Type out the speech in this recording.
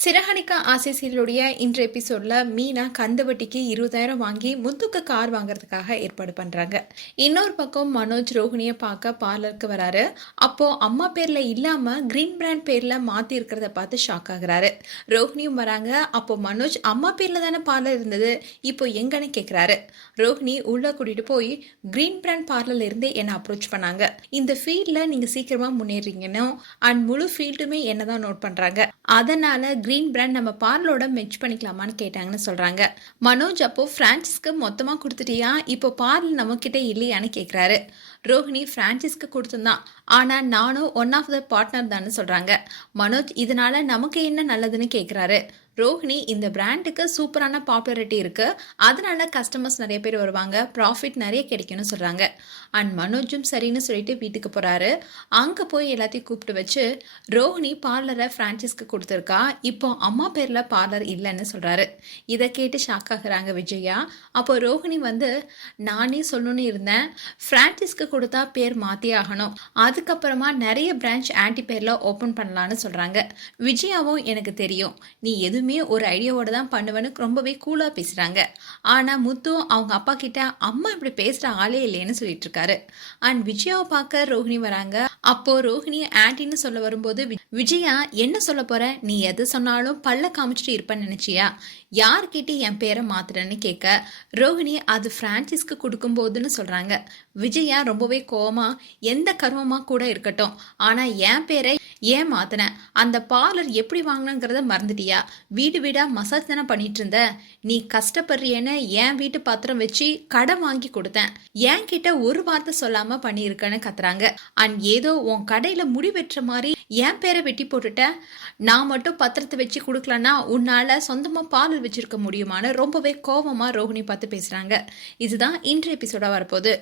சிறகணிக்கா ஆசை சீரியலுடைய இன்ற எபிசோட்ல மீனா கந்தவட்டிக்கு இருபதாயிரம் வாங்கி முத்துக்கு கார் வாங்குறதுக்காக ஏற்பாடு பண்றாங்க. இன்னொரு பக்கம் மனோஜ் ரோஹிணியை பார்க்க பார்லருக்கு வராரு. அப்போ அம்மா பேர்ல இல்லாம கிரீன் பிராண்ட் பேர்ல மாத்தி இருக்கிறத பார்த்து ஷாக் ஆகுறாரு. ரோஹிணியும் வராங்க. அப்போ மனோஜ் அம்மா பேர்ல தானே பார்லர் இருந்தது. இப்போ எங்கன்னு கேக்குறாரு. ரோஹிணி உள்ள கூட்டிட்டு போய் கிரீன் பிராண்ட் பார்லர்ல இருந்து என்ன அப்ரோச் பண்ணாங்க. இந்த ஃபீல்ட்ல நீங்க சீக்கிரமா முன்னேறீங்கன்னு அண்ட் முழு ஃபீல்டுமே என்னதான் நோட் பண்றாங்க. அதனால கிரீன் பிராண்ட் நம்ம பார்லரோட மெச் பண்ணிக்கலாமான்னு கேட்டாங்கன்னு சொல்கிறாங்க மனோஜ் அப்போ பிரான்சிஸ்க்கு மொத்தமாக கொடுத்துட்டியா? இப்போ பார்லர் நம்மக்கிட்ட இல்லையான்னு கேட்குறாரு ரோஹிணி பிரான்சிஸ்க்கு கொடுத்துருந்தான் ஆனால் நானும் ஒன் ஆஃப் த பார்ட்னர் தான் சொல்கிறாங்க மனோஜ் இதனால நமக்கு என்ன நல்லதுன்னு கேட்குறாரு ரோஹிணி இந்த பிராண்டுக்கு சூப்பரான பாப்புலாரிட்டி இருக்குது அதனால கஸ்டமர்ஸ் நிறைய பேர் வருவாங்க. ப்ராஃபிட் நிறைய கிடைக்கும்னு சொல்கிறாங்க அண்ட் மனோஜும் சரின்னு சொல்லிட்டு வீட்டுக்கு போகிறாரு அங்கே போய் எல்லாத்தையும் கூப்பிட்டு வச்சு ரோஹிணி பார்லரை ஃப்ரான்சிஸ்க்கு கொடுத்துருக்கா. இப்போ அம்மா பேரில் பார்லர் இல்லைன்னு சொல்கிறாரு இதை கேட்டு ஷாக் ஆகுறாங்க விஜயா. அப்போ ரோஹிணி வந்து நானே சொல்லணும்னு இருந்தேன். ஃப்ரான்சிஸ்க்கு கொடுத்தா பேர் மாத்தி ஆகணும். அதுக்கப்புறமா நிறைய பிரான்ச் ஆன்டி பேர்ல ஓபன் பண்ணலான்னு சொல்றாங்க. விஜயாவும் எனக்கு தெரியும். நீ எதுவுமே ஒரு ஐடியாவோட தான் பண்ணுவேன்னு ரொம்பவே கூலா பேசுறாங்க. ஆனா முத்து அவங்க அப்பா கிட்ட அம்மா இப்படி பேசுற ஆளே இல்லைன்னு சொல்லிட்டு இருக்காரு அண்ட் விஜயாவை பார்க்க ரோஹிணி வராங்க. அப்போ ரோஹிணி ஆன்டின்னு சொல்ல வரும்போது விஜயா என்ன சொல்ல போற? நீ எது சொன்னாலும் பல்ல காமிச்சிட்டு இருப்பேன்னு நினைச்சியா? யார்கிட்ட என் பேரை மாத்துறேன்னு கேட்க ரோஹிணி அது பிரான்சிஸ்க்கு கொடுக்கும்போதுன்னு சொல்றாங்க. விஜயா ரொம்பவே கோவமா எந்த கர்மமா கூட இருக்கட்டும். ஆனா என் பேரை ஏன் மாத்தின? அந்த பார்லர் எப்படி வாங்கினங்கிறத மறந்துட்டியா? வீடு வீடா மசாஜ் தானே பண்ணிட்டு இருந்த நீ கஷ்டப்படுறியேன்னு என் வீட்டு பாத்திரம் வச்சு கடன் வாங்கி கொடுத்தேன். என் கிட்ட ஒரு வார்த்தை சொல்லாம பண்ணியிருக்கேன்னு கத்துறாங்க. அண்ட் ஏதோ உன் கடையில முடி வெட்டுற மாதிரி என் பேரை வெட்டி போட்டுட்ட. நான் மட்டும் பத்திரத்தை வச்சு கொடுக்கலன்னா உன்னால சொந்தமா பார்லர் வச்சிருக்க முடியுமான்னு ரொம்பவே கோவமா ரோஹிணி பார்த்து பேசுறாங்க. இதுதான் இன்றைய எபிசோடா வரப்போகுது.